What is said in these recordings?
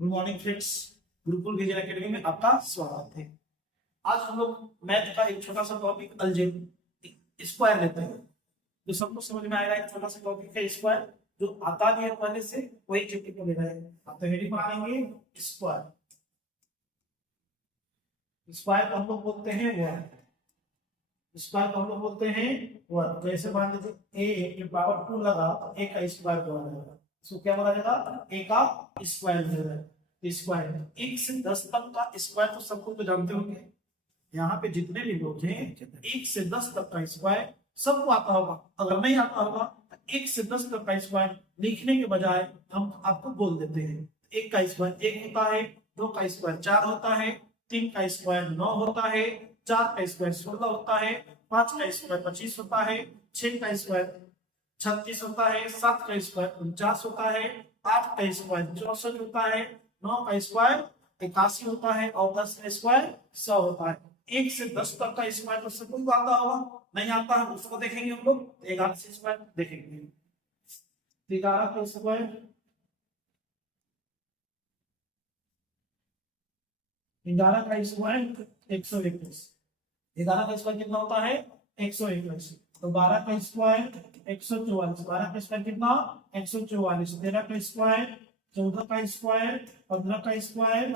Good morning friends. Gurukul Vijay Academy में आपका स्वागत है। आज हम लोग मैथ का एक छोटा सा टॉपिक अलजेब्रा स्क्वायर लेते हैं। जो सबको समझ में आएगा, एक छोटा सा टॉपिक है स्क्वायर, जो आता भी है पहले से, वही चैप्टर को ले रहे हैं। आप तो हेडिंग बनाएंगे स्क्वायर। स्क्वायर को हम लोग बोलते हैं वर्ग। स्क्वायर को हम लोग बोलते हैं वर्ग। जैसे मान लीजिए ए की पावर 2 लगा, ए का स्क्वायर बोला जाएगा। इसको क्या बोला जाएगा? ए का स्क्वायर बोला जाएगा। स्क्वायर 1 से 10 तक का स्क्वायर तो सबको तो जानते होंगे। यहाँ पे जितने भी लोग हैं 1 से 10 तक का स्क्वायर सबको आता होगा। अगर नहीं आता होगा तो 1 से 10 तक का स्क्वायर लिखने के बजाय हम आपको बोल देते हैं। 1 का स्क्वायर 1 होता है, 2 का स्क्वायर 4 होता है, 3 का स्क्वायर 9 होता है, 4 का स्क्वायर 16 होता है, 5 का स्क्वायर 25 होता है, 6 का स्क्वायर 36 होता है, 7 का स्क्वायर 49 होता है, 8 का स्क्वायर 64 होता है, 9 का स्क्वायर 81 होता है और 10 का स्क्वायर 100 होता है। 1 से 10 तक का स्क्वायर तो सबको आता होगा। नहीं आता है उसको देखेंगे हम लोग। 11 से स्क्वायर देखेंगे। 11 का स्क्वायर 11 का स्क्वायर 121। 11 का स्क्वायर कितना होता है? 121। तो 12 का स्क्वायर 144। 12 का स्क्वायर कितना? 144। 13 का स्क्वायर 14 का स्क्वायर 15 का स्क्वायर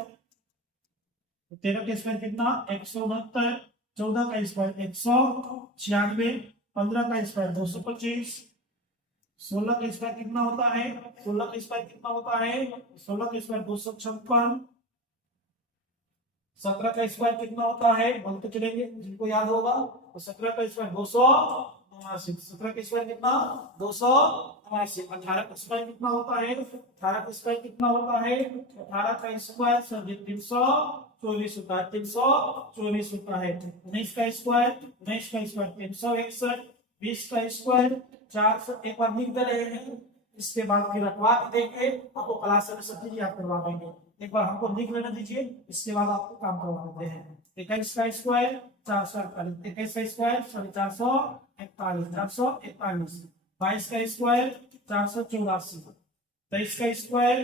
13 का स्क्वायर कितना? 169। 14 का स्क्वायर 196। 15 का स्क्वायर 225। 16 का स्क्वायर कितना होता है? 16 का स्क्वायर कितना होता है? 16 का स्क्वायर 256। 17 का स्क्वायर कितना होता है? बोलते चलेंगे जिनको याद होगा। तो 17 का स्क्वायर 289। 17 का स्क्वायर कितना? 289। 18 का स्क्वायर कितना होता है? 18 का स्क्वायर कितना होता है? 18 का स्क्वायर 324 होता है। 324 होता है। 19 का स्क्वायर 361। 20 का स्क्वायर 400। एक बार लिख दे रहे हैं, इसके बाद फिर रखवा देंगे। आपको क्लास में सब चीज याद करवा देंगे। एक बार हमको लिख लेना दीजिए, इसके बाद आपको काम करवा देते हैं। 21 का स्क्वायर 448। 21 का स्क्वायर 441। 441। 22 का स्क्वायर 484। 23 का स्क्वायर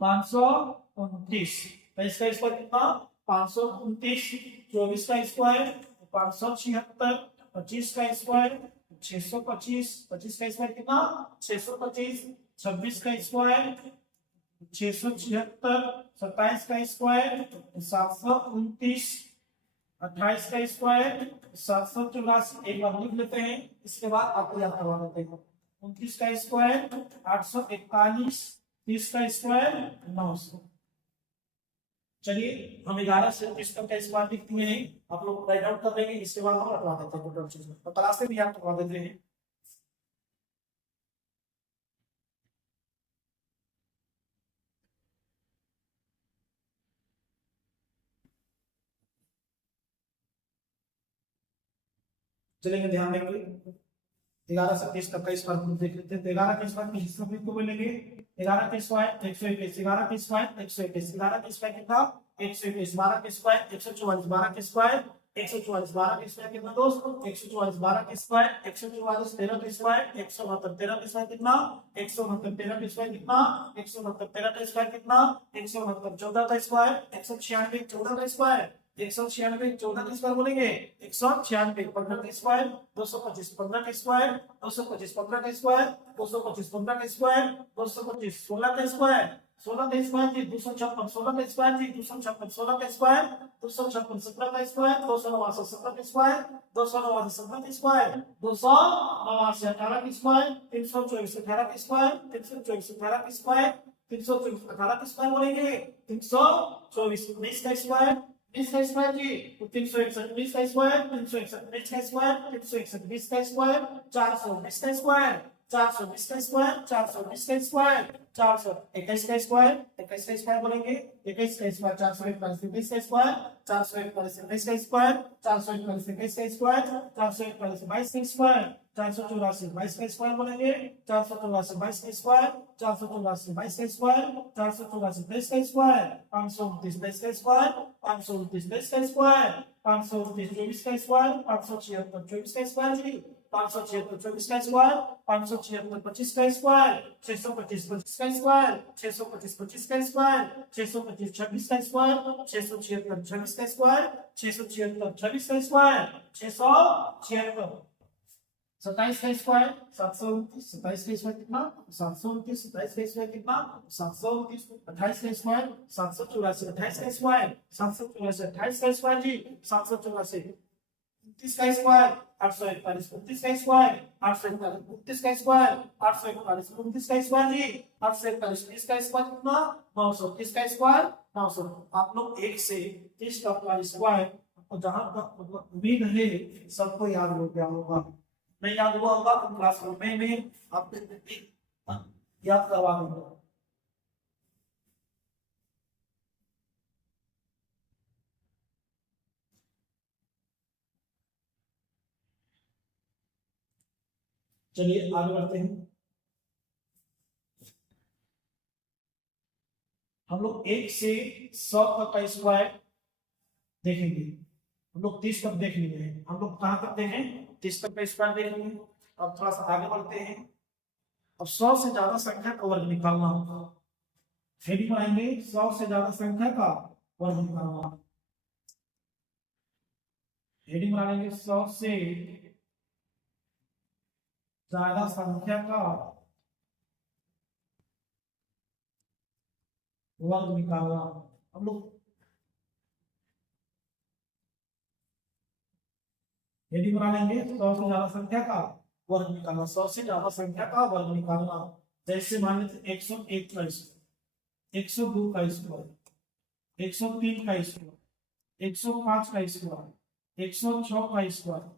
529। 23 का स्क्वायर कितना? 529। 24 का स्क्वायर 576। 25 का स्क्वायर 625। 25 का स्क्वायर कितना? 625। 26 का स्क्वायर 676। 27 का स्क्वायर 729। 28 का स्क्वायर 784। एक बार लिख लेते हैं, इसके बाद आपको याद करवा देते हैं। 29 का स्क्वायर 841। 30 का स्क्वायर 900। चलिए हम 11 से 30 तक का स्क्वायर लिखते हैं। आप लोग राइट आउट कर लेंगे, इसके बाद हम रखवा देते हैं टोटल चीज। तो क्लास में भी याद करवा देते हैं। चलेंगे, ध्यान देंगे। 11 से 30 तक का स्क्वायर देख लेते हैं। 11 के स्क्वायर के हिस्सों को बोलेंगे। 11 के स्क्वायर 121। 11 के स्क्वायर 121। 11 के स्क्वायर कितना? 121। 12 के स्क्वायर 144। 12 के स्क्वायर 144। 12 के स्क्वायर कितना दोस्त? 144। 12 के स्क्वायर 144। 13 के स्क्वायर 169। 13 के स्क्वायर कितना? 169। 13 के स्क्वायर कितना? 169। 13 का स्क्वायर कितना? 169। 14 का स्क्वायर 196। 14 का स्क्वायर 196। 14 का स्क्वायर बोलेंगे 196। 15 का स्क्वायर 225। 15 का स्क्वायर 225। 15 का स्क्वायर 225। 15 का स्क्वायर 225। 16 का स्क्वायर 16 का स्क्वायर जी 256। 16 का स्क्वायर जी 256। 16 का स्क्वायर 256। 17 का स्क्वायर 289। 17 का स्क्वायर 289। 17 का स्क्वायर 289। 18 का स्क्वायर 324। 18 का स्क्वायर 324। 18 का स्क्वायर 324। 18 का स्क्वायर बोलेंगे 324। 19 का स्क्वायर 20 का स्क्वायर जी 361। 20 का स्क्वायर 361। 20 का स्क्वायर 361। 20 का स्क्वायर 400। 20 का स्क्वायर 400। 20 का स्क्वायर 400। 20 का स्क्वायर 400। 21 का स्क्वायर 21 का स्क्वायर बोलेंगे 21 का स्क्वायर 441। 21 का स्क्वायर 441। 21 का स्क्वायर 441। 21 का स्क्वायर 441। 22 का स्क्वायर 484। 22 का स्क्वायर बोलेंगे 484। 22 का स्क्वायर 484। 22 का स्क्वायर 484। 23 का स्क्वायर 529। 23 का स्क्वायर 529। 23 का स्क्वायर 529। 24 का स्क्वायर 576। 24 का स्क्वायर जी 576 24 का स्क्वायर, 576 25 का स्क्वायर, 625 25 का स्क्वायर, 625 25 का स्क्वायर, 625 26 का स्क्वायर, 676 26 का स्क्वायर, 676 26 का स्क्वायर, 676 27 का स्क्वायर 729, 27 का स्क्वायर कितना 729, 27 का स्क्वायर कितना 729, 28 का स्क्वायर 784, 28 का स्क्वायर 784, 28 का स्क्वायर जी 784, 29 का स्क्वायर 841, 29 का स्क्वायर 841, 29 का स्क्वायर 841, 29 का स्क्वायर जी 841, 30 का स्क्वायर कितना 900, 30 का स्क्वायर 900। आप लोग 1 से 30 का स्क्वायर, और जहां तक उम्मीद है सबको याद हो गया होगा, नहीं याद हुआ होगा तो क्लासरूम में आपको याद करवा दूंगा। चलिए आगे बढ़ते हैं। हम लोग 1 से 100 तक का स्क्वायर देखेंगे। हम लोग 30 तक देख लिए हैं। हम लोग कहां तक देखें 30 तक का स्क्वायर देख लिए। अब थोड़ा सा आगे बढ़ते हैं। अब 100 से ज्यादा संख्या का वर्ग निकालना होगा। हेडिंग बनाएंगे 100 से ज्यादा संख्या का वर्ग निकालना। हेडिंग बनाएंगे 100 से ज्यादा संख्या का वर्ग निकालना। हम लोग हेडिंग बना लेंगे 100 से ज्यादा संख्या का वर्ग निकालना। 100 से ज्यादा संख्या का वर्ग निकालना। जैसे मान लेते 101 का स्क्वायर, 102 का स्क्वायर, 103 का स्क्वायर, 105 का स्क्वायर, 106 का स्क्वायर,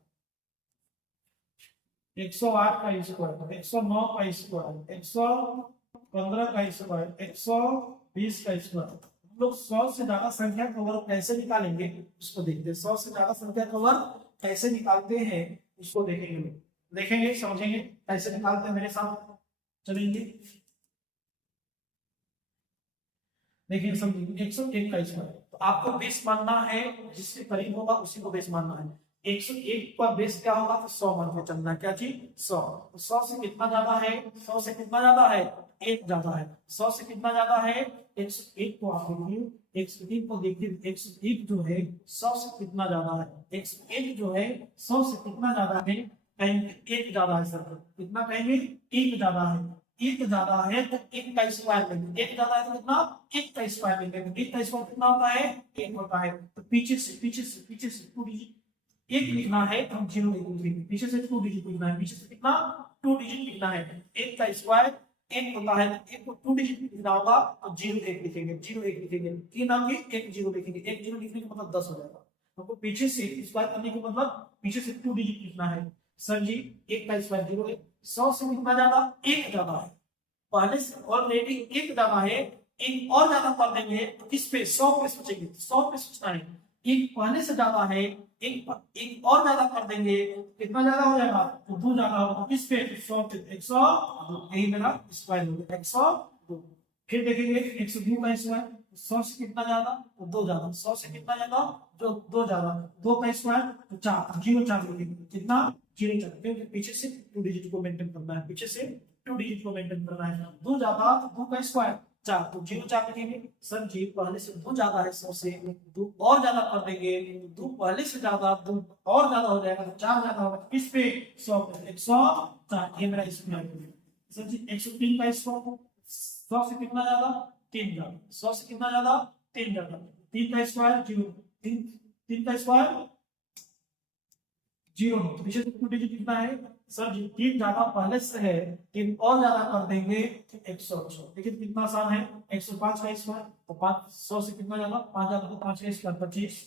108 का स्क्वायर, 109 का स्क्वायर, 115 का स्क्वायर, 120 का स्क्वायर। हम लोग 100 से ज्यादा संख्या का वर्ग कैसे निकालेंगे उसको देखते हैं। 100 से ज्यादा संख्या का वर्ग कैसे निकालते हैं उसको देखेंगे, देखेंगे समझेंगे कैसे निकालते हैं। मेरे साथ चलेंगे, देखिए समझिए 101 का स्क्वायर, तो आपको बेस मानना है, जिसके करीब होगा उसी को बेस मानना है। 101 का बेस क्या होगा तो 100 मान के चलना। क्या चीज 100, 100 से कितना ज्यादा है, 100 से कितना ज्यादा है 1 ज्यादा है। 100 से कितना ज्यादा है 101 को आप देखिए, 101 को देखिए, 101 जो है 100 से कितना ज्यादा है, 101 जो है 100 से कितना ज्यादा है, कहेंगे 1 ज्यादा है सर, कितना कहेंगे 1 ज्यादा है। 1 ज्यादा है तो 1 का स्क्वायर लेंगे, 1 ज्यादा है तो कितना 1 का स्क्वायर लेंगे। 1 का स्क्वायर कितना होता है 1 होता है। तो पीछे से 2 डिजिट 1 लिखना है तो हम 0 लिखेंगे, पीछे से 2 डिजिट लिखना है, पीछे से कितना 2 डिजिट लिखना है। 1 का स्क्वायर 1 होता है, 1 को 2 डिजिट लिखना होगा तो 0 1 लिखेंगे, 0 1 लिखेंगे। तीन नाम की 1 0 लिखेंगे, 1 0 लिखने का मतलब 10 हो जाएगा। हमको पीछे से स्क्वायर करने का मतलब पीछे से 2 डिजिट लिखना है। सर जी 1 का स्क्वायर 0 है, 100 से कितना ज्यादा 1 ज्यादा है, पहले से ऑलरेडी 1 ज्यादा है, 1 और ज्यादा कर देंगे तो इस पे 100 पे सोचेंगे, 100 पे सोचना है। 1 पहले से ज्यादा है, 1 और ज्यादा कर देंगे कितना ज्यादा हो जाएगा तो 2 ज्यादा होगा। इस पे 100 पे 102, यही मेरा स्क्वायर हो गया 102। फिर देखेंगे 102 का स्क्वायर, 100 से कितना ज्यादा तो 2 ज्यादा, 100 से कितना ज्यादा जो 2 ज्यादा, 2 का स्क्वायर तो 4, 0 4 लिखेंगे, कितना 0 4, क्योंकि पीछे से 2 डिजिट को मेंटेन करना है, पीछे से 2 डिजिट को मेंटेन करना है। 2 ज्यादा तो 2 का स्क्वायर 4, तो 0 4 लिखेंगे। सर जी पहले से 2 ज्यादा है 100 से, 2 और ज्यादा कर देंगे, 2 पहले से ज्यादा 2 और ज्यादा हो जाएगा तो 4 ज्यादा होगा। इस पे 100 पे 104, ये मेरा स्क्वायर। सर जी 103 का स्क्वायर, 100 से कितना ज्यादा 3 ज्यादा, 100 से कितना ज्यादा 3 ज्यादा, 3 का स्क्वायर 0, 3 का स्क्वायर 0, पीछे से 2 डिजिट कितना है सर जी 3 ज्यादा पहले से है, 3 और ज्यादा कर देंगे 106। देखिए कितना आसान है। 105 का स्क्वायर तो 500 से कितना ज्यादा 5 ज्यादा तो 5 का स्क्वायर 25।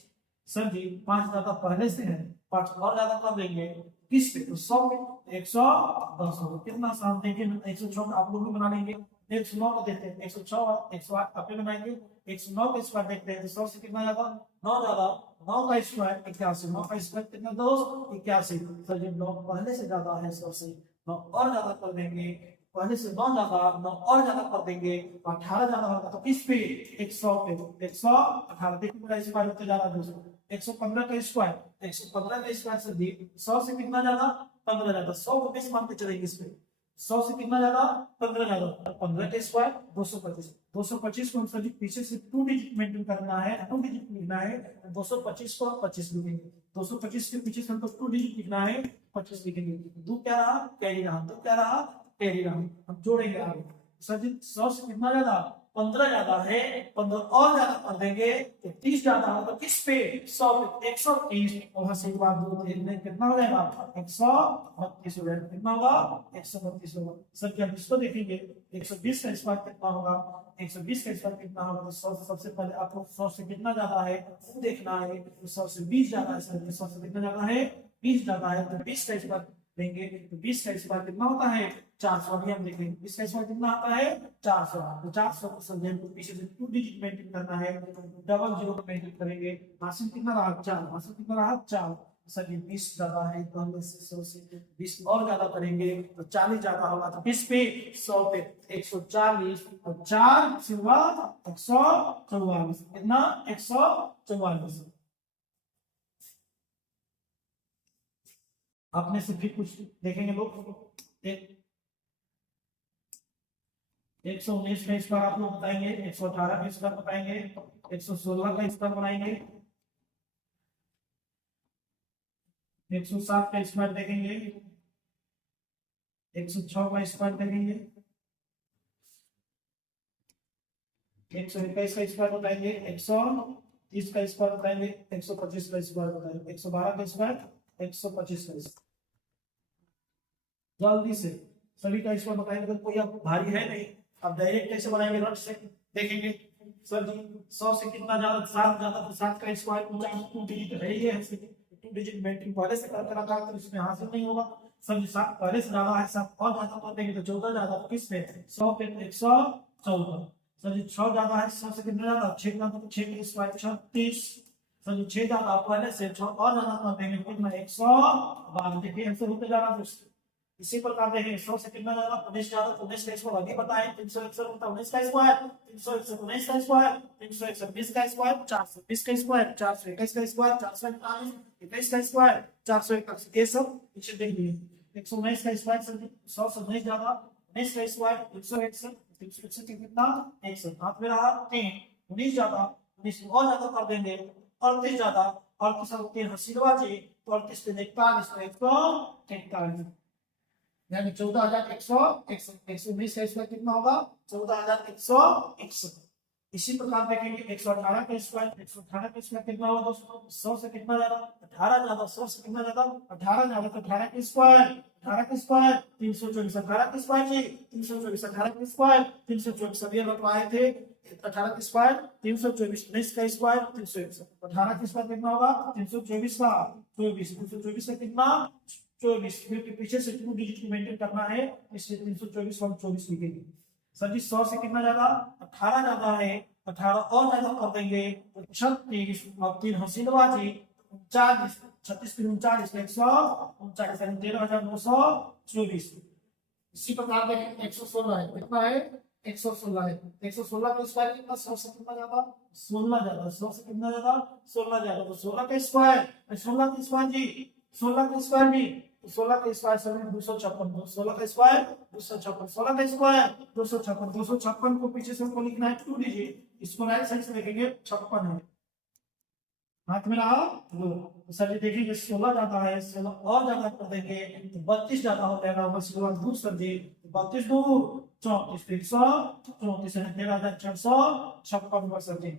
सर जी 5 ज्यादा पहले से है, 5 और ज्यादा कर देंगे किस पे तो 100 पे 110। कितना आसान, देखिए 106 आप लोग भी बना लेंगे। 109 को देखते हैं, 106 108 अपने बनाएंगे। 109 का स्क्वायर देखते हैं तो 100 से कितना ज्यादा 9 ज्यादा, 9 का स्क्वायर 81, 9 का स्क्वायर कितना दोस्त 81। तो जब 9 पहले से ज्यादा है 100 से 9 और ज्यादा कर देंगे, पहले से 9 ज्यादा 9 और ज्यादा कर देंगे 18 ज्यादा होगा तो इस पे 100 पे 118। देखिए मेरा स्क्वायर होते जा रहा है दोस्तों 115 का स्क्वायर, 115 का स्क्वायर से 100 से कितना ज्यादा 15 ज्यादा, 100 को 20 मानते चलेंगे इसमें। 100 से कितना ज्यादा, 15 ज्यादा, 15 के स्क्वायर 225। 225 को सर जी पीछे से 2 डिजिट मेंटेन करना है, 2 डिजिट लिखना है, 225 को 25 लिखेंगे। 225 के पीछे से हमको 2 डिजिट लिखना है, 25 लिखेंगे। 2 क्या रहा, कैरी रहा, 2 क्या रहा, कैरी रहा। हम जोड़ेंगे आगे। सर जी 100 से कितना ज्यादा, 15 ज्यादा है, 15 और ज्यादा कर देंगे तो 30 ज्यादा होगा। किस पे, 100 पे, 130। वहां से एक बार 2 कितना हो जाएगा, 132 हो जाएगा। कितना होगा, 132 होगा। सर क्या इसको देखेंगे, 120 का स्क्वायर कितना होगा, 120 का स्क्वायर कितना होगा। तो 100 सबसे पहले आपको 100 से कितना ज्यादा है वो देखना है। तो 100 से 20 ज्यादा है, सर 100 से कितना ज्यादा है, 20 ज्यादा है। तो 20 का स्क्वायर देंगे तो 20 का स्क्वायर कितना होता है, 400। अभी हम देखेंगे 20 का स्क्वायर कितना आता है, 400। तो 400 को सर को पीछे से 2 डिजिट मेंटेन करना है, डबल जीरो को मेंटेन करेंगे। हासिल कितना रहा, 4। हासिल कितना रहा, 4। सर ये 20 ज्यादा है तो हम 100 से 20 और ज्यादा करेंगे तो 40 ज्यादा होगा। तो 20 पे 100 पे 140 और 4 से हुआ 144। कितना, 144। अपने से फिर कुछ देखेंगे लोग। 119 का स्क्वायर आप लोग बताएंगे, 118 का स्क्वायर बताएंगे, 116 का स्क्वायर बनाएंगे, 107 का स्क्वायर देखेंगे, 106 का स्क्वायर देखेंगे, 121 का स्क्वायर बताएंगे, 130 का स्क्वायर बताएंगे, 125 का स्क्वायर बताएंगे, 112 का स्क्वायर, 125 का स्क्वायर। जल्दी से सभी का स्क्वायर बताएंगे। तो कोई अब भारी है नहीं, अब डायरेक्ट कैसे बनाएंगे, रट से देखेंगे। सर जी 100 से कितना ज्यादा, 7 ज्यादा, तो 7 का स्क्वायर 2 डिजिट है ही है, 2 डिजिट मेंटेन पहले से करते रखा तो इसमें हासिल नहीं होगा। सर जी 7 पहले से ज्यादा है, 7 और ज्यादा कर देंगे तो 14 ज्यादा। किस पे, 100 पे 114। सर जी 6 ज्यादा है, 100 से कितना ज्यादा, 6 ज्यादा, तो 6 का स्क्वायर 36। सर जी 6 ज्यादा, पहले से 6 और ज्यादा कर देंगे कितना, 112। देखिए ऐसे होते जा रहा है। इसी प्रकार देखें 100 से कितना ज्यादा, 19 ज्यादा, 19 का स्क्वायर अभी बताएं, 361 होता है 19 का स्क्वायर, 361 19 का स्क्वायर, 361 20 का स्क्वायर, 420 का स्क्वायर, 421 का स्क्वायर, 441 21 का स्क्वायर, 441। ये सब पीछे देख लीजिए। 119 का स्क्वायर, 100 से 19 ज्यादा, 19 का स्क्वायर, 361, 361 कितना, 100। हाथ में रहा 3, 19 ज्यादा, 19 और ज्यादा कर देंगे, 38 ज्यादा, 38 और 3 हसीलवा जी, तो 38 से 41 तो 143। यानी 14,161 का स्क्वायर कितना होगा, 14,161। इसी प्रकार देखेंगे 118 का स्क्वायर, 118 का स्क्वायर कितना होगा दोस्तों, 100 से कितना ज्यादा, 18 ज्यादा, 100 से कितना ज्यादा, 18 ज्यादा, तो 18 का स्क्वायर, 18 का स्क्वायर 324, 18 का स्क्वायर जी 324, 18 का स्क्वायर 324। अभी हम आए थे 18 का स्क्वायर 324, 19 का स्क्वायर 361, 18 का स्क्वायर कितना होगा, 324 का 24, 324 का कितना 24, क्योंकि पीछे से 2 डिजिट को मेंटेन करना है इसलिए 324 और 24 लिखेंगे। सर जी 100 से कितना ज्यादा, 18 ज्यादा है, 18 और ज्यादा कर देंगे तो 36 और 3 हसीलवा जी 39, 36 3 39, 139, 13,224। इसी प्रकार देखें 116 है, कितना है 116 है, 116 का स्क्वायर कितना, 100 से कितना ज्यादा, 16 ज्यादा, 100 से कितना ज्यादा, 16 ज्यादा, तो 16 का स्क्वायर, 16 का स्क्वायर जी 16 का स्क्वायर जी, 16 का स्क्वायर सर 256, 16 का स्क्वायर 256, 16 का स्क्वायर 256, 256 को पीछे से हमको लिखना है 2 डिजिट, इसको राइट साइड से लिखेंगे 56 है। हाथ में रहा लो, तो सर जी देखिए 16 ज्यादा है, 16 और ज्यादा कर देंगे तो 32 ज्यादा हो जाएगा। बस इसके बाद दूर सर जी 32 दूर 34, 134 है, 13,456 सर जी।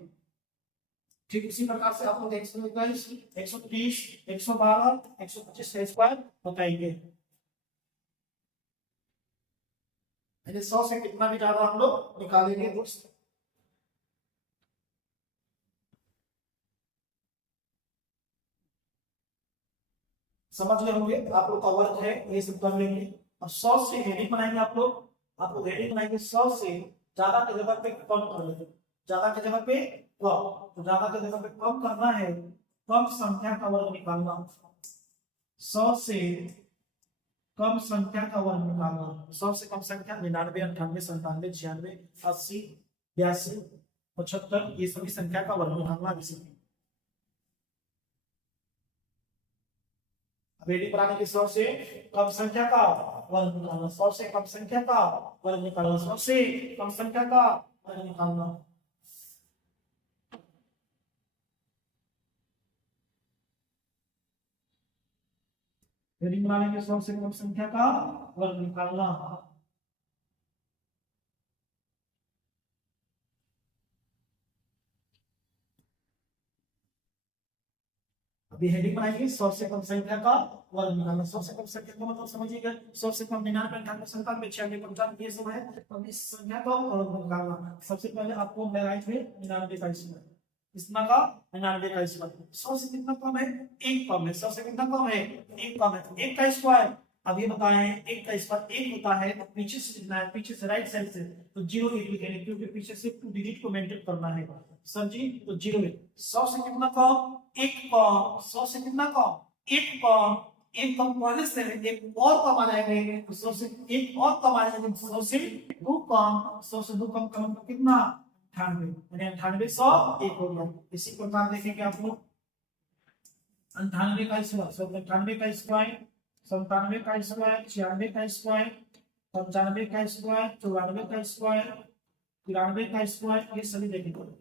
ठीक इसी प्रकार से आप लोग 121, 130, 112, 125 का स्क्वायर बताएंगे। 100 से कितना भी ज्यादा हम लोग निकालेंगे दोस्त। समझ गए होंगे आप लोग का वर्क है ये सब कर लेंगे। अब 100 से हेडिंग बनाएंगे आप लोग हेडिंग बनाएंगे 100 से ज्यादा के जगह पे कम कर लेंगे, ज्यादा के जगह पे कम, तो ज्यादा के जगह पे कम करना है, कम संख्या का वर्ग निकालना। 100 से कम संख्या का वर्ग निकालना, 100 से कम संख्या 99, 98, 97, 96, 80, 82, 75, ये सभी संख्या का वर्ग निकालना। अब हेडिंग बनाने के 100 से कम संख्या का वर्ग निकालना, 100 से कम संख्या का वर्ग निकालना, 100 से कम संख्या का वर्ग निकालना। हेडिंग बनाने के 100 से कम संख्या का वर्ग निकालना। अभी हेडिंग बनाएंगे 100 से कम संख्या का वर्ग निकालना। 100 से कम संख्या का मतलब समझिएगा, 100 से कम 99, 98, 97, 96, 95 ये सब है, तो इस संख्या का वर्ग निकालना। सबसे पहले आपको लगाए थे 99 का स्क्वायर, कितना का 99 का स्क्वायर। 100 से कितना कम है, 1 कम है। 100 से कितना कम है, 1 कम है, तो 1 का स्क्वायर। अभी बताए हैं 1 का स्क्वायर 1 होता है, तो पीछे से लिखना है, पीछे से राइट साइड से तो 0 1 लिखेंगे, क्योंकि पीछे से 2 डिजिट को मेंटेन करना है सर जी। तो 0 1। 100 से कितना कम, 1 कम। 100 से कितना कम, 1 कम। 1 कम पहले से एक और कम आ जाएंगे, तो 100 से 1 और कम आ जाएंगे, 100 से 2 कम। 100 से 2 कम कम तो कितना, 98, यानी 98 100 1 हो गया। इसी प्रकार देखेंगे आप लोग 98 का स्क्वायर, 98 का स्क्वायर, 97 का स्क्वायर, 96 का स्क्वायर, 95 का स्क्वायर, 94 का स्क्वायर, 93 का स्क्वायर, ये सभी देखेंगे।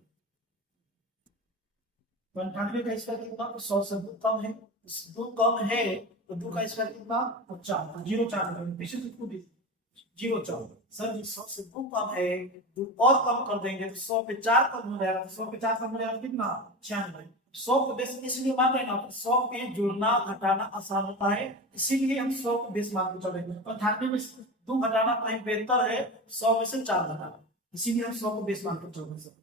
98 का स्क्वायर कितना, 100 से 2 कम है, 2 कम है, तो 2 का स्क्वायर कितना, 4, 0 4 पीछे से 2 0 4। सर जी 100 से 2 कम है, 2 और कम कर देंगे तो 100 पे 4 कम हो जाएगा, तो 100 पे 4 कम हो जाएगा कितना, 96। 100 को बेस इसलिए मान रहे हैं ना, 100 पे जोड़ना घटाना आसान होता है, इसीलिए हम 100 को बेस मान के चलेंगे। 98 में 2 घटाना कहीं बेहतर है 100 में से 4 घटाना, इसीलिए हम 100 को बेस मान के चलेंगे।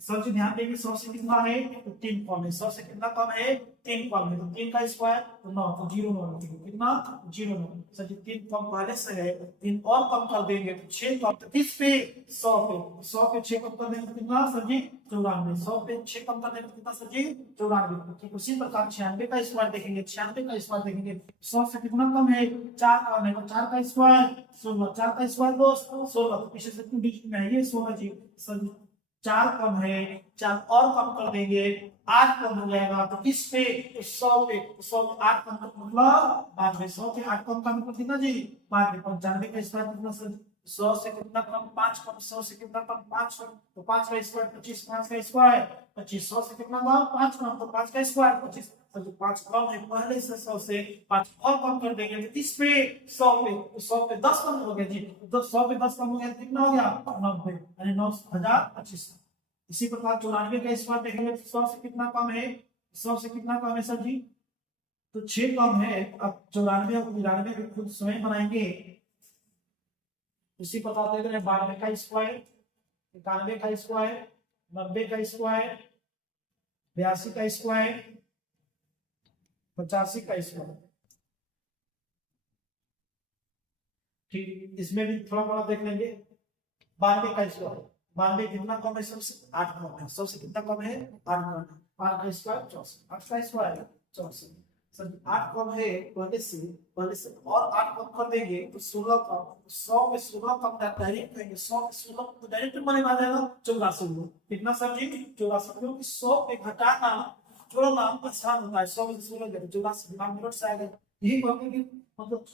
सर जी ध्यान देंगे 100 से कितना है, तो 3 कम है। 100 से कितना कम है, 3 कम है, तो 3 का स्क्वायर तो 9, तो 0 9 कितना, 0 9। सर जी 3 कम पहले से है, 3 और कम कर देंगे तो 6 कम, तो इस पे 100 पे 100 पे 6 कम कर देंगे तो कितना सर जी, 94। 100 पे 6 कम कर देंगे तो कितना सर जी, 94। ठीक उसी प्रकार 96 का स्क्वायर देखेंगे, 96 का स्क्वायर देखेंगे, 100 से कितना कम है, 4 कम है, तो 4 का स्क्वायर 16, 4 का स्क्वायर दोस्त 16, तो पीछे से 2 डिजिट में है ये 16 जी। सर 4 कम है, 4 और कम कर देंगे, 8 कम हो जाएगा, तो इस पे 100 पे 100 पे 8 कम कर मतलब 92। 100 पे 8 कम का मतलब कितना जी, 92। 95 का स्क्वायर कितना सर, 100 से कितना कम, 5 कम। 100 से कितना कम, 5 कम, तो 5 का स्क्वायर 25, 5 का स्क्वायर 25। 100 से कितना कम, 5 कम, तो 5 का स्क्वायर 25। तो 5 कम है पहले से 100 से, 5 और कम कर देंगे तो इस पे 100 पे 10 कम हो गया जी, तो 100 पे 10 कम हो गया, कितना हो गया 90, यानी 9025। इसी प्रकार 94 का स्क्वायर देखेंगे, 100 से कितना कम है, 100 से कितना कम है सर जी, तो 6 कम है। अब 94 और 99 को खुद स्वयं बनाएंगे, इसी प्रकार देख रहे हैं 92 का स्क्वायर, 91 का स्क्वायर, 90 का स्क्वायर, 82 का स्क्वायर, 85 का स्क्वायर। ठीक, इसमें भी थोड़ा बड़ा देख लेंगे। 92 का स्क्वायर, 92 कितना कम है, सबसे 8 कम है। 100 से कितना कम है, 8 कम है। 5 का स्क्वायर 64, 8 का स्क्वायर 64। सर 8 कम है पहले से और 8 कम कर देंगे तो 16 कम। 100 में 16 कम डायरेक्ट करेंगे, 100 में 16 तो डायरेक्ट माने आ जाएगा 84। कितना सर जी, 84, क्योंकि 100 पे घटाना जोड़ना आसान होता है। 100 में 16 गए 84 मिनट से आएगा। यही कहोगे कि मतलब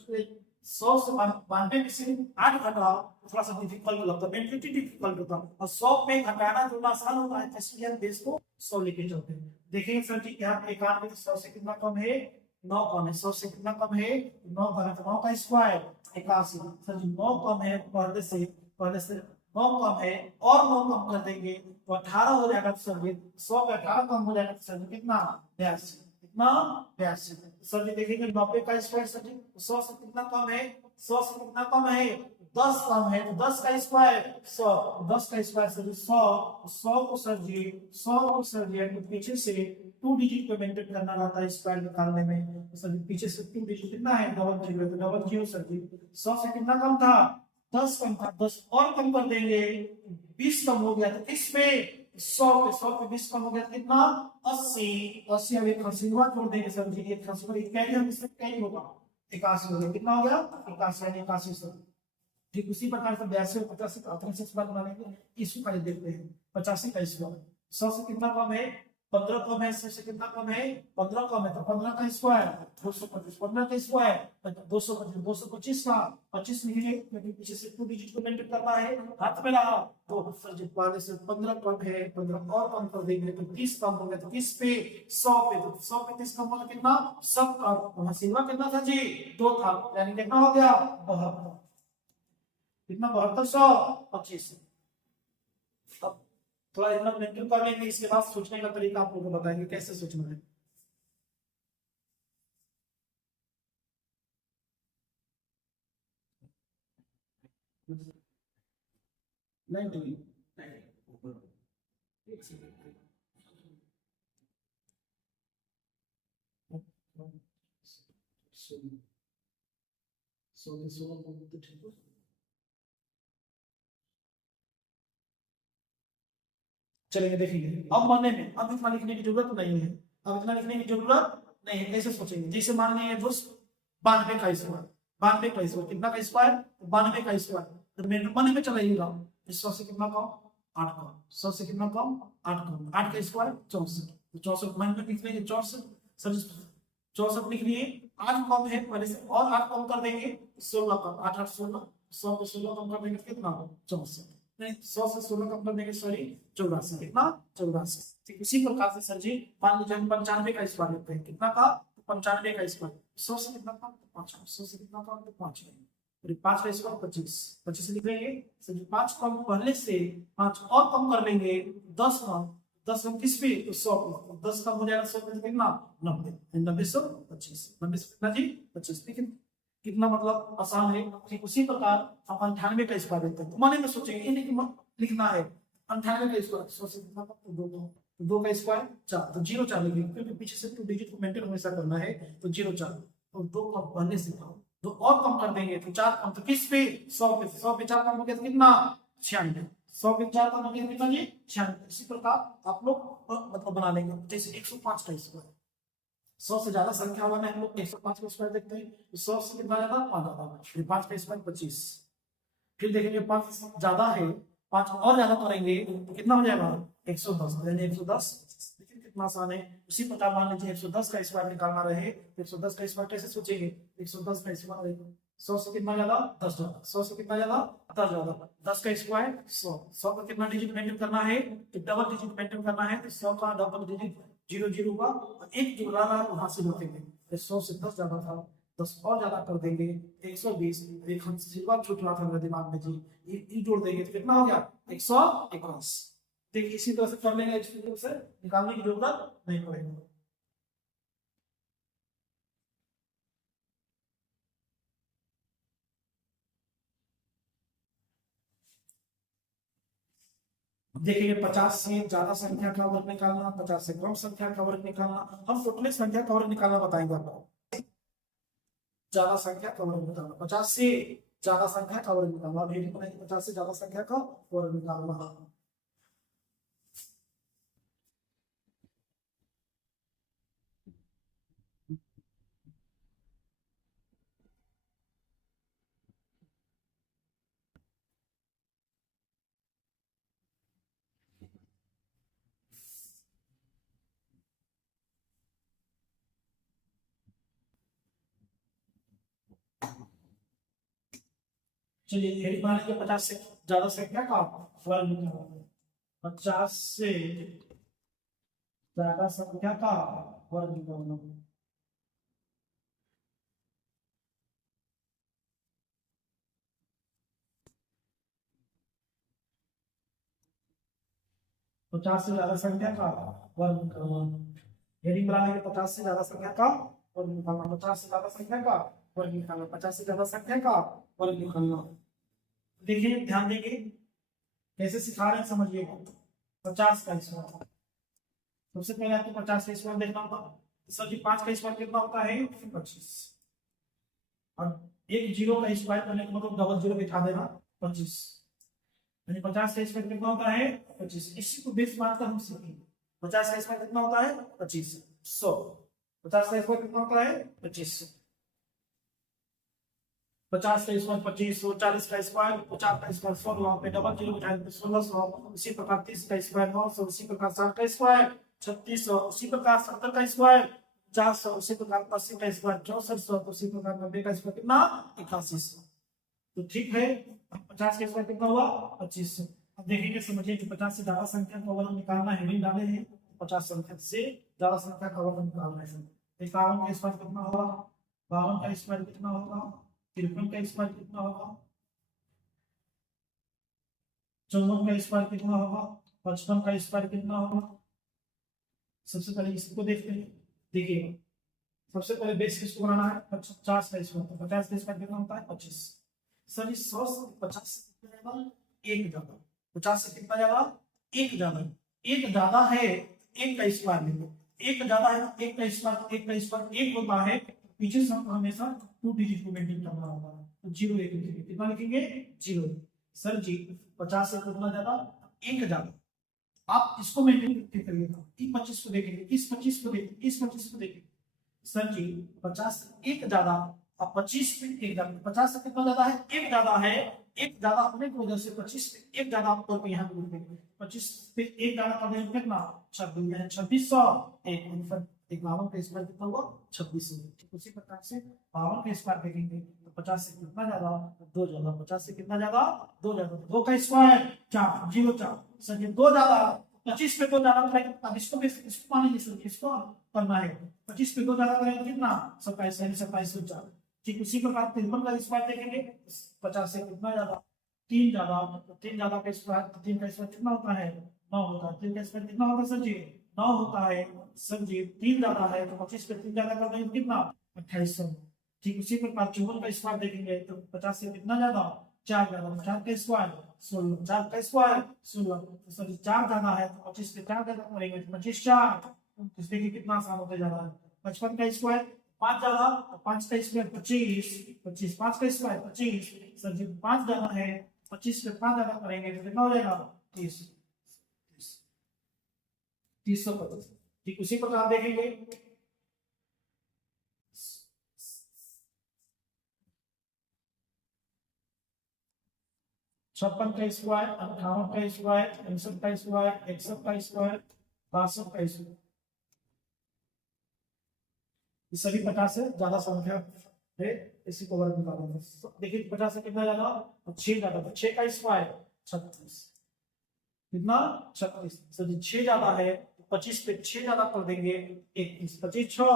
100 से 92 में से 8 घटाओ थोड़ा सा डिफिकल्ट लगता है, मेंटली डिफिकल्ट होता है, और 100 पे घटाना जोड़ना आसान होता है, इसलिए हम बेस को 100 लेके चलते हैं। देखिए सर जी यहाँ 91 100 से कितना कम है, 9 कम है। 100 से कितना कम है, 9 कम है, तो 9 का स्क्वायर 81। सर जी 9 कम है पहले से 9 कम है, और 9 कम कर देंगे तो 18 हो जाएगा। सर जी 100 पे 18 कम हो जाएगा, सर जी कितना 82, कितना 82। सर जी देखेंगे 90 का स्क्वायर, सर जी 100 से कितना कम है, 100 से कितना कम है, 10 कम है, तो 10 का स्क्वायर 100, 10 का स्क्वायर सर जी 100 को सर जी 100 को सर जी तो पीछे से 2 डिजिट को मेंटेन करना रहता है स्क्वायर निकालने में। तो सर जी पीछे से 2 डिजिट कितना है, डबल जीरो, तो डबल जीरो सर जी 100 से कितना कम था, 10 कम था, 10 और कम कर देंगे 20 कम हो गया, तो इसमें 100 पे 20 कम हो गया, कितना 80। अब एक खसीवा जोड़ देंगे सर जी, एक खसीवा कैरी हम इससे कैरी होगा 81 हो गया, कितना हो गया 81 सर। ठीक उसी प्रकार से 82 और 85 का अपने से बात बना लेंगे। इसको पहले देखते हैं 85 का स्क्वायर, 100 से कितना कम है, 15 कम है, इससे कितना कम है, 15 कम है, तो 15 का स्क्वायर 225, 15 का स्क्वायर 225, 225 का 25 निकले, क्योंकि पीछे से 2 डिजिट को मेंटेन करना है, हाथ में रहा तो सर जी वाले से 15 कम है, 15 और कम कर देंगे तो 30 कम हो गया, तो 30 पे 100 पे, तो 100 पे 30 कम होगा कितना, सब का सिल्वा कितना था जी, 2 था, यानी कितना हो गया 72, कितना 7225। अब थोड़ा इतना मेंटेन कर लेंगे, इसके बाद सोचने का तरीका आप लोगों को बताएंगे कैसे सोचना है। नहीं नहीं चलेंगे देखिए, अब मानने में अब इतना लिखने की जरूरत नहीं है, अब इतना लिखने की जरूरत नहीं है, कैसे सोचेंगे, जैसे मान लीजिए दोस्त 92 का स्क्वायर, 92 का स्क्वायर कितना का स्क्वायर, 92 का स्क्वायर, तो मेरे मन में चलाइएगा, 100 से कितना कम 8 कम, 100 से कितना कम 8 कम, 8 का स्क्वायर 64, तो 64 मन में लिख लेंगे 64, सर 64 लिख लिए, 8 कम है पहले से और 8 कम कर देंगे 16 कम, 8 8 16, 100 पे 16 कम कर देंगे कितना 64, नहीं 100 से 16 कम कर देंगे सॉरी 84, कितना 84। ठीक इसी प्रकार से सर जी मान लीजिए हम 95 का स्क्वायर लेते हैं, कितना का 95 का स्क्वायर, 100 से कितना कम 5, 100 से कितना कम 5, और 5 का स्क्वायर 25, 25 लिख लेंगे सर जी, 5 कम पहले से 5 और कम कर लेंगे 10 कम, 10 कम किस पे तो 100 पे, 10 कम हो जाएगा 100 पे कितना 90, 90 से 25, 90 से कितना जी 25, लेकिन कितना मतलब आसान है। ठीक उसी प्रकार हम 98 का स्क्वायर लेते हैं, तो माने में सोचेंगे इन्हें लिखना है 98 का स्क्वायर, 100 से कितना कम तो 2, तो 2 का स्क्वायर 4, तो 0 4 लिखेंगे क्योंकि पीछे से 2 डिजिट को मेंटेन हमेशा करना है, तो 0 4, और 2 कम पहले से कम, 2 और कम कर देंगे तो 4 कम, तो किस पे 100 पे, 100 पे 4 कम हो गया तो कितना 96, 100 पे 4 कम हो गया कितना जी 96। इसी प्रकार आप लोग मतलब बना लेंगे, जैसे 105 का स्क्वायर, 100 से ज्यादा संख्या वाला में हम लोग 105 का स्क्वायर देखते हैं, 100 से कितना ज्यादा 5 ज्यादा, फिर 5 का स्क्वायर 25, फिर देखेंगे 5 ज्यादा है, 5 और ज्यादा करेंगे तो कितना हो जाएगा 110, यानी 110, लेकिन कितना आसान है। उसी प्रकार मान लीजिए 110 का स्क्वायर निकालना रहे, 110 का स्क्वायर कैसे सोचेंगे, 110 का स्क्वायर 100 से कितना ज्यादा 10 ज्यादा, 100 से कितना ज्यादा 10 ज्यादा, 10 का स्क्वायर 100, 100 का कितना डिजिट मेंटेन करना है, तो डबल डिजिट मेंटेन करना है, तो 100 का डबल डिजिट 0 0 हुआ, एक जो रहा है वहां से जोड़ेंगे, 100 से 10 ज्यादा था, 10 और ज्यादा कर देंगे 120, एक हम सिल्वा छूट रहा था मेरे दिमाग में जी, ये जोड़ देंगे तो कितना हो गया 121। देखिए इसी तरह से कर लेंगे, इसी तरह से निकालने की जरूरत नहीं पड़ेगी। देखिए 50 से ज्यादा संख्या का वर्ग निकालना, 50 से कम संख्या का वर्ग निकालना, हम टोटल संख्या का वर्ग निकालना बताएंगे आपको, ज्यादा संख्या का वर्ग निकालना, 50 से ज्यादा संख्या का वर्ग निकालना, अभी 50 से ज्यादा संख्या का वर्ग निकालना। चलिए हेडिंग बना लीजिए, 50 से ज्यादा संख्या का वर्ग निकालना, 50 से ज्यादा संख्या का वर्ग निकालना, 50 से ज्यादा संख्या का वर्ग निकालना, हेडिंग बना लेंगे 50 से ज्यादा संख्या का वर्ग निकालना, 50 से ज्यादा संख्या का वर्ग निकालना, 50 से ज्यादा संख्या का वर्ग निकालना। देखिए ध्यान देंगे कैसे सिखा रहे हैं समझिएगा, 50 का स्क्वायर, सबसे पहले आपको 50 का स्क्वायर देखना होगा, सर जी 5 का स्क्वायर कितना होता है 25, और एक जीरो का स्क्वायर करने का मतलब डबल जीरो बिठा देना 25, यानी 50 का स्क्वायर कितना होता है 25, इसी को बेस मानकर हम सीखेंगे, 50 का स्क्वायर कितना होता है 25, 100, 50 का स्क्वायर कितना होता है 25, 50 का स्क्वायर 25, 40 का स्क्वायर 50 का स्क्वायर 100, पे डबल जीरो बिठाएंगे 1600, इसी प्रकार 30 का स्क्वायर 900, इसी प्रकार 60 का स्क्वायर 3600, उसी प्रकार 70 का स्क्वायर 400, उसी प्रकार 80 का स्क्वायर 6400, उसी प्रकार 90 का स्क्वायर कितना 8100। तो ठीक है, 50 का स्क्वायर कितना हुआ 2500। अब देखेंगे समझिए कि 50 से ज्यादा संख्या का वर्ग निकालना है, हेडिंग डाले हैं 50 संख्या से ज्यादा संख्या का वर्ग निकालना है। 51 का स्क्वायर कितना होगा, 52 का स्क्वायर कितना होगा, 53 का स्क्वायर कितना होगा, 54 का स्क्वायर कितना होगा, 55 का स्क्वायर कितना होगा। सबसे पहले इसको देखते हैं। देखिए सबसे पहले बेस किसको बनाना है, 50 का स्क्वायर, तो 50 का स्क्वायर कितना होता है 25। सर इस 100 से 50 से कितना ज्यादा, एक ज्यादा, 50 से कितना ज्यादा, एक ज्यादा, एक ज्यादा है एक का स्क्वायर ले लो, एक ज्यादा है एक का स्क्वायर, एक का स्क्वायर एक होता है, पीछे से हमको हमेशा 2 डिजिट को मेंटेन करना होता है, तो 0 1 लिखेंगे, कितना लिखेंगे 0। सर जी 50 से कितना ज्यादा, एक ज्यादा, आप इसको मेंटेन करके करिएगा। इस 25 को देखेंगे, इस 25 को देखेंगे, इस 25 को देखेंगे। सर जी 50 एक ज्यादा, अब 25 पे एक ज्यादा, 50 से कितना ज्यादा है, एक ज्यादा है, एक ज्यादा होने की वजह से 25 पे एक ज्यादा आपको यहाँ पे लिख देंगे, 25 पे एक ज्यादा कर देंगे कितना 26 है, 2600 एक 51 का स्क्वायर कितना हुआ 2600। ठीक उसी प्रकार से 52 का स्क्वायर देखेंगे तो 50 से कितना ज्यादा, 2 ज्यादा, 50 से कितना ज्यादा 2 ज्यादा, 2 का स्क्वायर 4 0 4। सर जी 2 ज्यादा, 25 पे 2 ज्यादा करेंगे, अब इसको मानेंगे सर, इसको करना है, 25 पे 2 ज्यादा करेंगे कितना 27 है, 27 से 4। ठीक उसी प्रकार 53 का स्क्वायर देखेंगे 50 से कितना ज्यादा 3 ज्यादा, 3 ज्यादा का स्क्वायर, 3 का स्क्वायर कितना होता है 9 होता है, 3 का स्क्वायर कितना होता है सर जी 9 होता है। सर जी 3 ज्यादा है तो 25 पे 3 ज्यादा कर देंगे कितना 2800। ठीक उसी प्रकार 54 का स्क्वायर देखेंगे तो 50 से कितना ज्यादा 4 ज्यादा, 4 का स्क्वायर 16, 4 का स्क्वायर 16, तो सर 4 ज्यादा है तो 25 पे 4 ज्यादा करेंगे तो 25 4, इस देखिए कितना आसान होता जा रहा है। 55 का स्क्वायर 5 ज्यादा, 5 का स्क्वायर 25, 25 5 का स्क्वायर 25, सर जी 5 ज्यादा है 25 पे 5 ज्यादा करेंगे तो कितना हो जाएगा 30, 325। ठीक उसी प्रकार देखेंगे 56 का स्क्वायर, 58 का स्क्वायर, 59 का स्क्वायर, 61 का स्क्वायर, 62 का स्क्वायर, ये सभी 50 से ज्यादा संख्या है, इसी को वर्ग निकालेंगे। देखिए 50 से कितना ज्यादा, 6 ज्यादा, तो 6 का स्क्वायर 36, कितना 36। सर 6 ज्यादा है 25 पे 6 ज्यादा कर देंगे 21, 25 6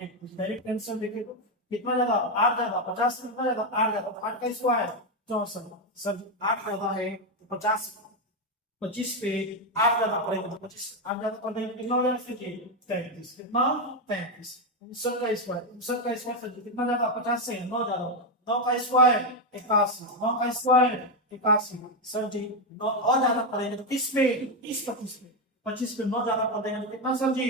21, डायरेक्ट आंसर देखिए तो कितना ज्यादा 8 ज्यादा, 50 से कितना ज्यादा 8 ज्यादा, 8 का स्क्वायर 64। सर 8 ज्यादा है 50, 25 पे 8 ज्यादा करेंगे तो 25 8 ज्यादा कर देंगे कितना हो जाएगा 33, कितना 33। 59 का स्क्वायर, 59 का स्क्वायर सर कितना ज्यादा 50 से 9 ज्यादा, 9 का स्क्वायर 81, 9 का स्क्वायर 81। सर जी 9 और ज्यादा करेंगे तो किस पे 30 25 पे, 25 पे 9 ज्यादा कर देंगे तो कितना सर जी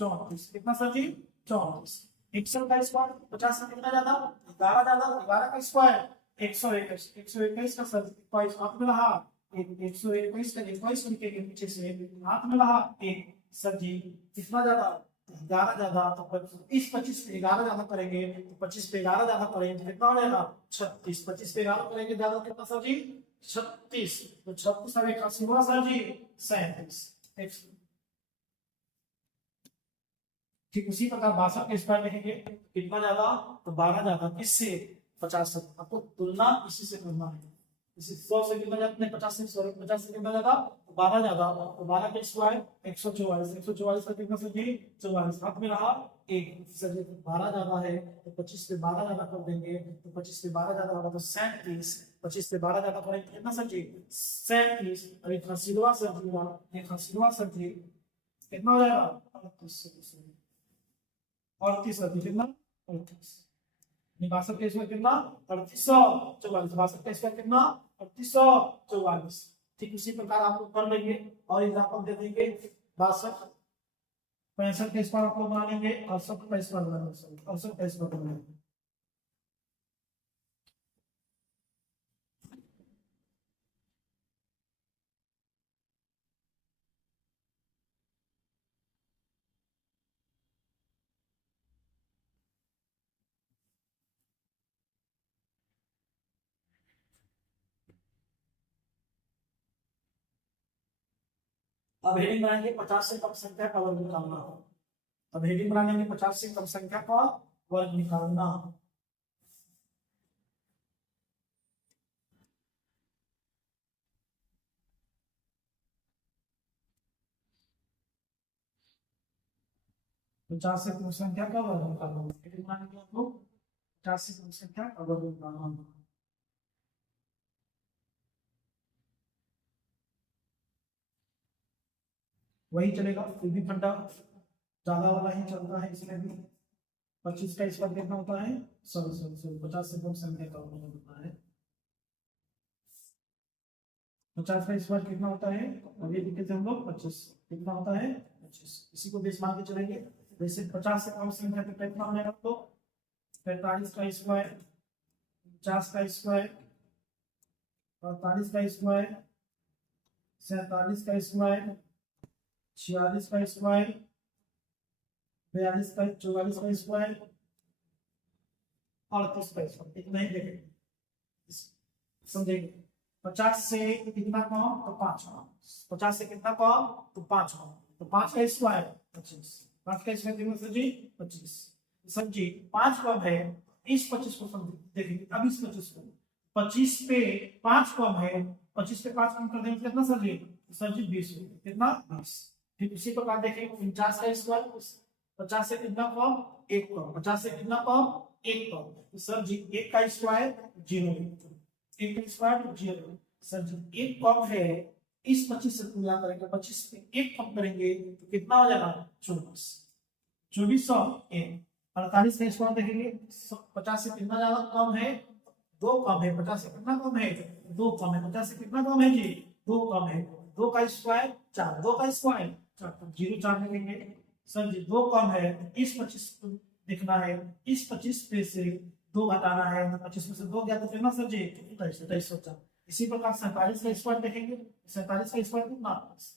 34, कितना सर जी 34। 61 का स्क्वायर 50 से कितना ज्यादा 11 ज्यादा, 11 का स्क्वायर 121, 121 का सर 22 हाथ में रहा, 121 का 21 लिखेंगे पीछे से, हाथ में रहा 1। सर जी कितना ज्यादा 11 ज्यादा, तो इस 25 पे 11 ज्यादा करेंगे तो 25 पे 11 ज्यादा करेंगे तो कितना हो जाएगा 36, 25 पे 11 करेंगे ज्यादा कितना सर जी 36, तो 36 और 81 हुआ सर जी 37। ठीक उसी प्रकार 62 के स्क्वायर लिखेंगे कितना ज्यादा, तो 12 ज्यादा, किससे 50 से, आपको तुलना इसी से करना है, इसी 100 से कितना ज्यादा नहीं 50 से, सॉरी 50 से कितना ज्यादा 12 ज्यादा, तो 12 का स्क्वायर 144, 144 का कितना सर जी 44, हाथ में रहा 1। सर जी 12 ज्यादा है तो 25 पे 12 ज्यादा कर देंगे तो 25 पे 12 ज्यादा होगा तो 37, 25 पे 12 ज्यादा करेंगे कितना सर जी 37, और एक हसीलवा सर जी, एक हसीलवा सर जी कितना हो जाएगा 38, और 30 कितना 38। 62 का स्क्वायर कितना 3844, 62 का स्क्वायर कितना 3844। ठीक उसी प्रकार आप लोग कर लेंगे और एग्जांपल दे देंगे 62 65 का स्क्वायर आप लोग बना लेंगे, 68 का स्क्वायर बना लेंगे, 68 का स्क्वायर बना लेंगे। अब हेडिंग बनाएंगे 50 से कम संख्या का वर्ग निकालना। अब हेडिंग बनाएंगे 50 से कम संख्या का वर्ग निकालना। पचास से कम संख्या का वर्ग निकालना। हेडिंग बनाएंगे आप लोग 50 से कम संख्या का वर्ग निकालना। वही चलेगा, फिर भी फंडा ज्यादा वाला ही चलता है इसमें भी। 25 का स्क्वायर कितना होता है, सॉरी 50 से कम संख्या का वर्ग होता है। 50 का स्क्वायर कितना होता है, अभी लिखे थे हम लोग 25, कितना होता है 25। इसी को बेस मान के चलेंगे। जैसे 50 से कम संख्या का कितना हो जाएगा, तो 45 का स्क्वायर, 50 का स्क्वायर, 48 का स्क्वायर, 47 का स्क्वायर, 46 का स्क्वायर, 42 का, 44 का स्क्वायर, 38 का स्क्वायर। इतना ही देखेंगे, समझेंगे। 50 से कितना कम, तो 5 कम। 50 से कितना कम, तो 5 कम। तो 5 का स्क्वायर 25, 5 का स्क्वायर कितना सर जी 25। सर जी 5 कम है, इस 25 को देखेंगे। अब इस 25 को 25 पे 5 कम है, 25 पे 5 कम कर देंगे कितना सर जी, 20 कितना 20। फिर इसी प्रकार देखेंगे 49 का स्क्वायर, 50 से कितना कम, 1 कम। 50 से कितना कम, 1 कम। तो सर जी 1 का स्क्वायर 0, 1 का स्क्वायर 0। सर जी 1 कम है, इस 25 से तुलना करेंगे, 25 पे 1 कम करेंगे तो कितना हो जाएगा 24, 2401। 48 का स्क्वायर देखेंगे, 50 से कितना ज्यादा कम है, 2 कम है। 50 से कितना कम है, 2 कम है। 50 से कितना कम है जी, 2 कम है। 2 का स्क्वायर 4, 2 का स्क्वायर 4, 0 4 लिखेंगे। सर जी 2 कम है, इस 25 को देखना है, इस 25 पे से 2 घटाना है, 25 में से 2 गया तो कितना सर जी 2304। इसी प्रकार 47 का स्क्वायर देखेंगे, 47 का स्क्वायर कितना,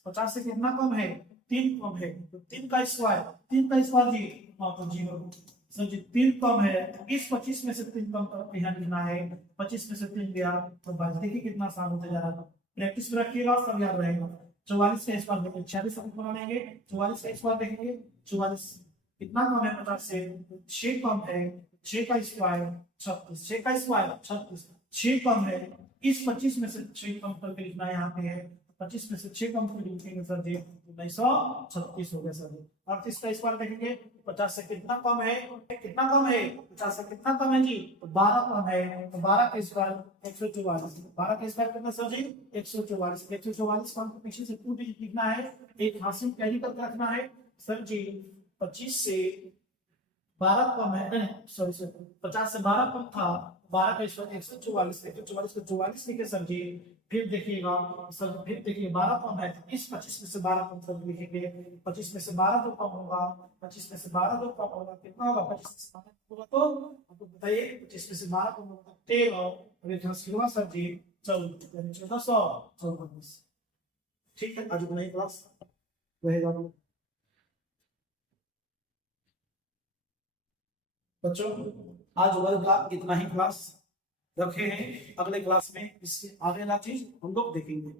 50 से कितना कम है, 3 कम है। तो 3 का स्क्वायर, 3 का स्क्वायर जी तो 0। सर जी 3 कम है, इस 25 में से 3 कम कर यहाँ लिखना है, 25 में से 3 गया तो बस। देखिए कितना आसान होता जा रहा है, प्रैक्टिस में रखिएगा सब याद रहेगा। 44 का स्क्वायर देखेंगे, 46 बना लेंगे। 44 का स्क्वायर देखेंगे, 44 कितना कम है 50 से, 6 कम है। 6 का स्क्वायर 36, 6 का स्क्वायर 36, 6 कम है, इस 25 में से 6 कम करके लिखना है यहाँ पे है। 25 में से 6 कम करके लिखेंगे सर जी 1936 हो गया सर जी। 38 का स्क्वायर देखेंगे, 50 से कितना कम है, कितना कम है 50 से कितना कम है जी, तो 12 कम है। तो 12 का स्क्वायर 144, 12 का स्क्वायर कितना सर जी 144। 144 को हमको पीछे से 2 डिजिट लिखना है, एक हासिल कैरी करके रखना है। सर जी 25 से 12 कम है, सॉरी 50 से 12 कम था, 12 का स्क्वायर 144, 144 को 44 लिखे सर जी। फिर देखिएगा सर, फिर देखिए 12 कम है, इस 25 में से 12 कम कर लिखेंगे। 25 में से 12 जो कम होगा, 25 में से 12 जो कम होगा कितना होगा, 25 में से 12 होगा तो आपको बताइए 25 में से 12 कम होगा 13। अब एक कितना सर जी 14, यानी 1454। ठीक है, आज की नई क्लास रहेगा। बच्चों आज वर्ग का इतना ही क्लास रखे हैं, अगले क्लास में इससे आगे ना चीज हम लोग देखेंगे।